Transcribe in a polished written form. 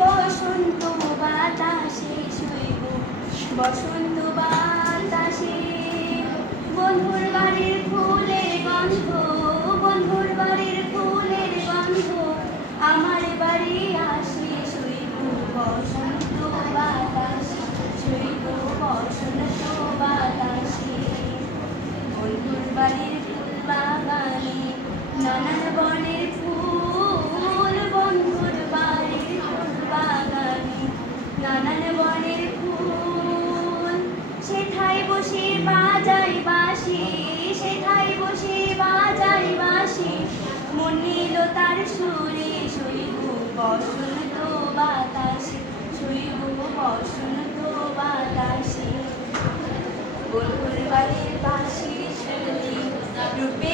বসন্ত বাতাসে শুইব বসন্ত বাতাসে বন্ধুর বাড়ির ফুলের গন্ধ বন্ধুর বাড়ির ফুলের গন্ধ আমার বাড়ি আসে শুইব বসন্ত বাতাসে শুইব বসন্ত বাতাসে বন্ধুর বাড়ির ফুল বাগানে নানান বনের ফুল বন্ধুর বাড়ির ফুল বাগানে নানান বনের ফুল সেথায় বসে বাজাই বাঁশি সেথায় বসে বাজাই বাঁশি মন নিল তার সুরে শুইব বসন্ত বাতাসে শুইব বসন্ত বাতাসে বন্ধুর বাড়ির বাঁশির সুরে রূপে